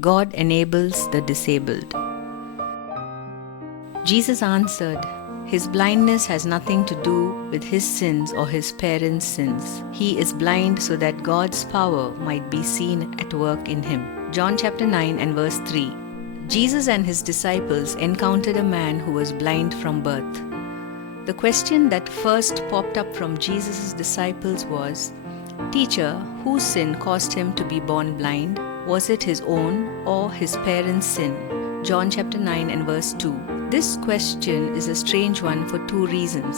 God enables the disabled. Jesus answered, "His blindness has nothing to do with his sins or his parents' sins. He is blind so that God's power might be seen at work in him." John chapter 9 and verse 3. Jesus and his disciples encountered a man who was blind from birth. The question that first popped up from Jesus' disciples was, "Teacher, whose sin caused him to be born blind? Was it his own or his parents' sin?" John chapter 9 and verse 2. This question is a strange one for two reasons.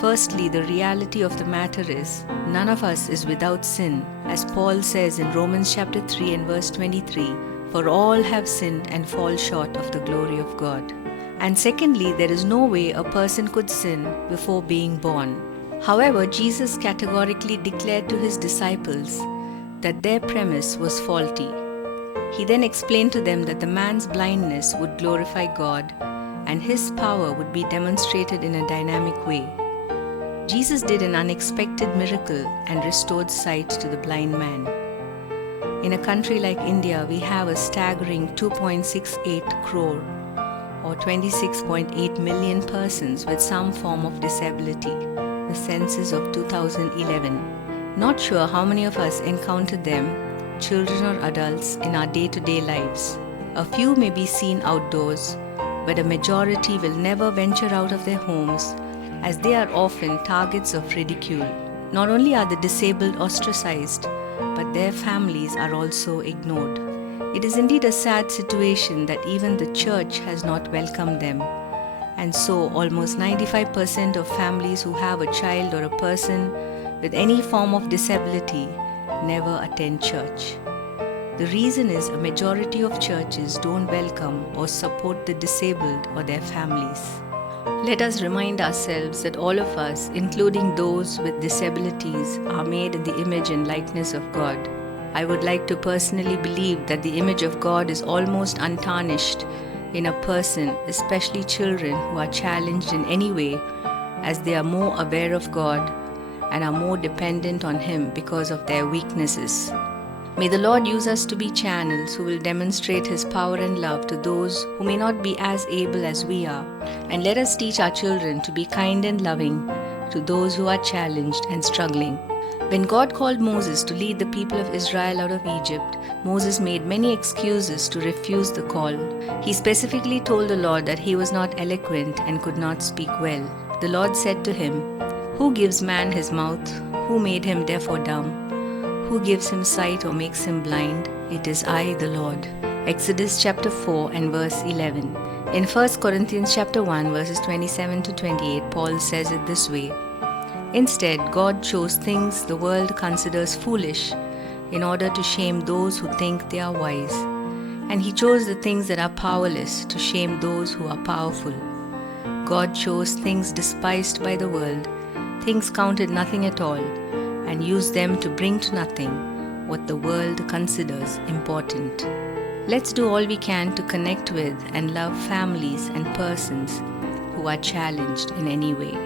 Firstly, the reality of the matter is, none of us is without sin, as Paul says in Romans chapter 3 and verse 23, "For all have sinned and fall short of the glory of God." And secondly, there is no way a person could sin before being born. However, Jesus categorically declared to his disciples that their premise was faulty. He then explained to them that the man's blindness would glorify God and his power would be demonstrated in a dynamic way. Jesus did an unexpected miracle and restored sight to the blind man. In a country like India, we have a staggering 2.68 crore or 26.8 million persons with some form of disability, the census of 2011. Not sure how many of us encounter them, children or adults, in our day-to-day lives. A few may be seen outdoors, but a majority will never venture out of their homes as they are often targets of ridicule. Not only are the disabled ostracized, but their families are also ignored. It is indeed a sad situation that even the church has not welcomed them. And so almost 95% of families who have a child or a person with any form of disability never attend church. The reason is a majority of churches don't welcome or support the disabled or their families. Let us remind ourselves that all of us, including those with disabilities, are made in the image and likeness of God. I would like to personally believe that the image of God is almost untarnished in a person, especially children who are challenged in any way, as they are more aware of God and are more dependent on Him because of their weaknesses. May the Lord use us to be channels who will demonstrate His power and love to those who may not be as able as we are, and let us teach our children to be kind and loving to those who are challenged and struggling. When God called Moses to lead the people of Israel out of Egypt, Moses made many excuses to refuse the call. He specifically told the Lord that he was not eloquent and could not speak well. The Lord said to him, "Who gives man his mouth? Who made him deaf or dumb? Who gives him sight or makes him blind? It is I, the Lord." Exodus chapter 4 and verse 11. In 1 Corinthians chapter 1 verses 27 to 28, Paul says it this way, "Instead, God chose things the world considers foolish in order to shame those who think they are wise. And He chose the things that are powerless to shame those who are powerful. God chose things despised by the world, things counted nothing at all, and used them to bring to nothing what the world considers important." Let's do all we can to connect with and love families and persons who are challenged in any way.